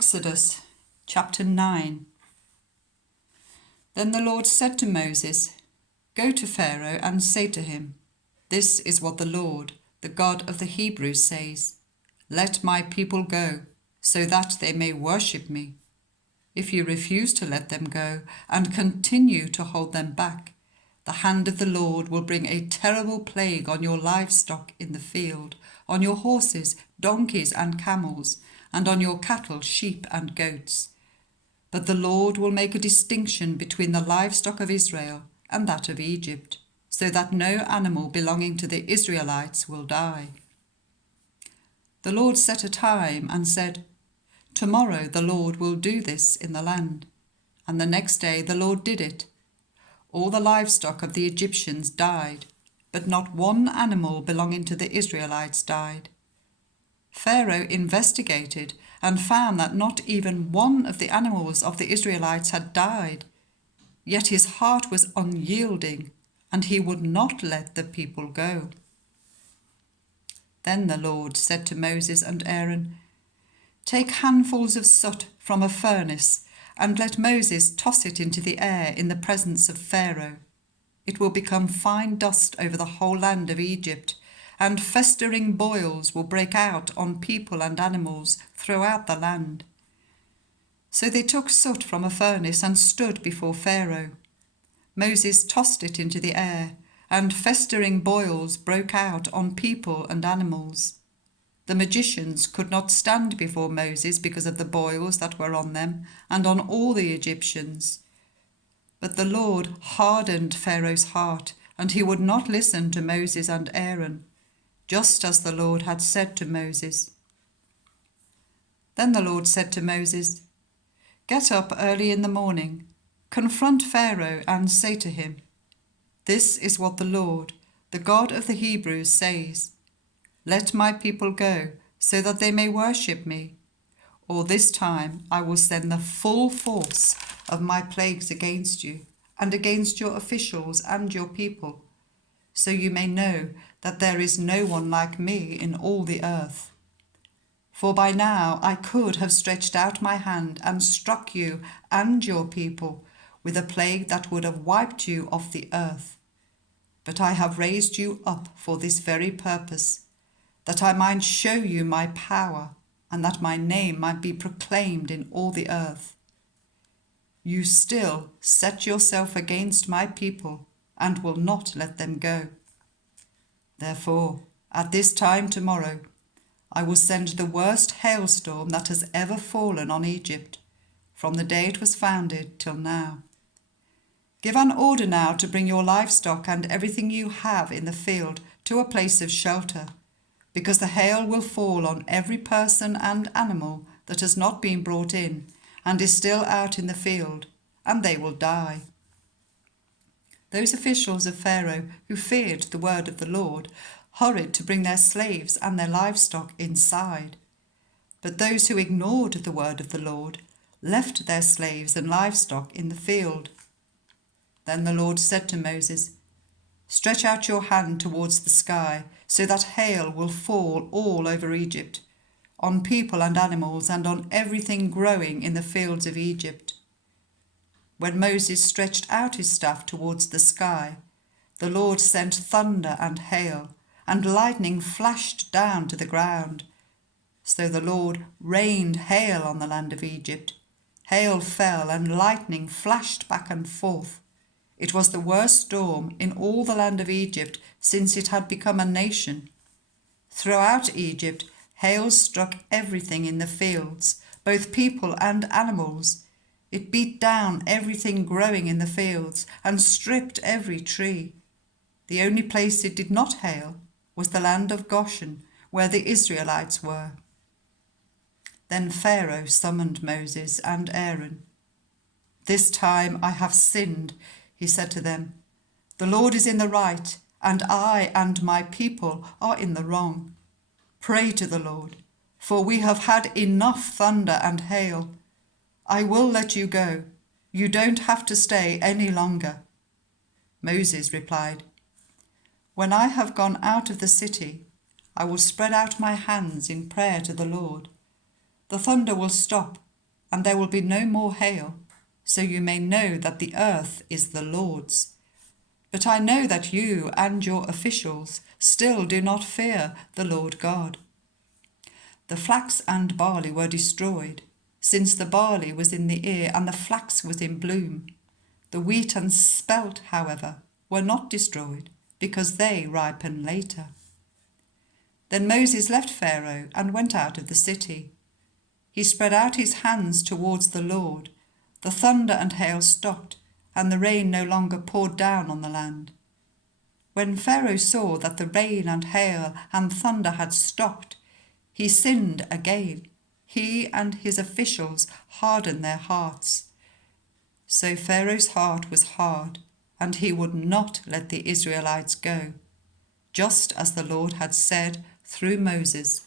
Exodus chapter 9. Then the Lord said to Moses, "Go to Pharaoh and say to him, 'This is what the Lord, the God of the Hebrews, says. Let my people go, so that they may worship me. If you refuse to let them go and continue to hold them back, the hand of the Lord will bring a terrible plague on your livestock in the field, on your horses, donkeys, and camels, and on your cattle, sheep, and goats. But the Lord will make a distinction between the livestock of Israel and that of Egypt, so that no animal belonging to the Israelites will die.' The Lord set a time and said, 'Tomorrow the Lord will do this in the land.' And the next day the Lord did it. All the livestock of the Egyptians died, but not one animal belonging to the Israelites died. Pharaoh investigated and found that not even one of the animals of the Israelites had died. Yet his heart was unyielding, and he would not let the people go. Then the Lord said to Moses and Aaron, 'Take handfuls of soot from a furnace, and let Moses toss it into the air in the presence of Pharaoh. It will become fine dust over the whole land of Egypt, and festering boils will break out on people and animals throughout the land.' So they took soot from a furnace and stood before Pharaoh. Moses tossed it into the air, and festering boils broke out on people and animals. The magicians could not stand before Moses because of the boils that were on them and on all the Egyptians. But the Lord hardened Pharaoh's heart, and he would not listen to Moses and Aaron, just as the Lord had said to Moses. Then the Lord said to Moses, 'Get up early in the morning, confront Pharaoh and say to him, "This is what the Lord, the God of the Hebrews, says. Let my people go, so that they may worship me. Or this time I will send the full force of my plagues against you and against your officials and your people, so you may know that there is no one like me in all the earth. For by now I could have stretched out my hand and struck you and your people with a plague that would have wiped you off the earth. But I have raised you up for this very purpose, that I might show you my power, and that my name might be proclaimed in all the earth. You still set yourself against my people and will not let them go. Therefore, at this time tomorrow, I will send the worst hailstorm that has ever fallen on Egypt, from the day it was founded till now. Give an order now to bring your livestock and everything you have in the field to a place of shelter, because the hail will fall on every person and animal that has not been brought in and is still out in the field, and they will die.' Those officials of Pharaoh who feared the word of the Lord hurried to bring their slaves and their livestock inside. But those who ignored the word of the Lord left their slaves and livestock in the field. Then the Lord said to Moses, 'Stretch out your hand towards the sky, so that hail will fall all over Egypt, on people and animals, and on everything growing in the fields of Egypt.' When Moses stretched out his staff towards the sky, the Lord sent thunder and hail, and lightning flashed down to the ground. So the Lord rained hail on the land of Egypt. Hail fell and lightning flashed back and forth. It was the worst storm in all the land of Egypt since it had become a nation. Throughout Egypt, hail struck everything in the fields, both people and animals. It beat down everything growing in the fields and stripped every tree. The only place it did not hail was the land of Goshen, where the Israelites were. Then Pharaoh summoned Moses and Aaron. 'This time I have sinned,' he said to them. 'The Lord is in the right, and I and my people are in the wrong. Pray to the Lord, for we have had enough thunder and hail. I will let you go. You don't have to stay any longer.' Moses replied, 'When I have gone out of the city, I will spread out my hands in prayer to the Lord. The thunder will stop, and there will be no more hail, so you may know that the earth is the Lord's. But I know that you and your officials still do not fear the Lord God. The flax and barley were destroyed, since the barley was in the ear and the flax was in bloom. The wheat and spelt, however, were not destroyed, because they ripen later. Then Moses left Pharaoh and went out of the city. He spread out his hands towards the Lord. The thunder and hail stopped, and the rain no longer poured down on the land. When Pharaoh saw that the rain and hail and thunder had stopped, he sinned again. He and his officials hardened their hearts. So Pharaoh's heart was hard, and he would not let the Israelites go, just as the Lord had said through Moses.